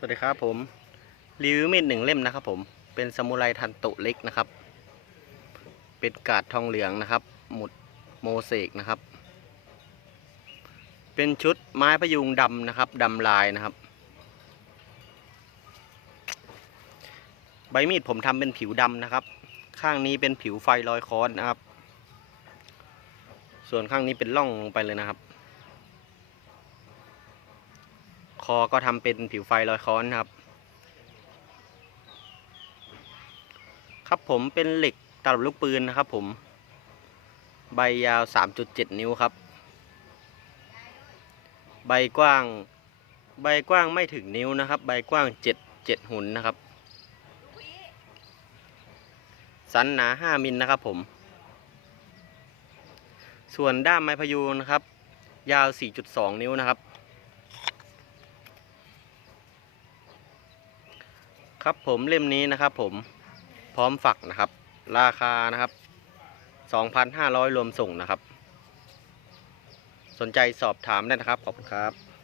สวัสดีครับผมรีวิวมีดหนึ่งเล่มนะครับผมเป็นซามูไรทันตะเล็กนะครับ เป็นกาดทองเหลืองนะครับ หมุดโมเสกนะครับ เป็นชุดไม้พยุงดำนะครับดำลายนะครับ ใบมีดผมทำเป็นผิวดำนะครับ ข้างนี้เป็นผิวไฟลอยค้อนนะครับ ส่วนข้างนี้เป็นร่องลงไปเลยนะครับ ค อก็ทำเป็นผิวไฟลอยค้อนครับ ครับผมเป็นเหล็กตลับลูกปืนนะครับผม ใบยาว 3.7 นิ้วครับ ใบกว้าง ใบกว้างไม่ถึงนิ้วนะครับ ใบกว้าง 7 7 หุ่นนะครับ สันหนา 5 มิลนะครับผม ส่วนด้ามไม้พยูงนะครับ ยาว 4.2 นิ้วนะครับ ครับผมเล่มนี้นะครับผมพร้อมฝักนะครับ ราคานะครับ 2,500 รวมส่งนะครับ สนใจสอบถามได้นะครับ ขอบคุณครับ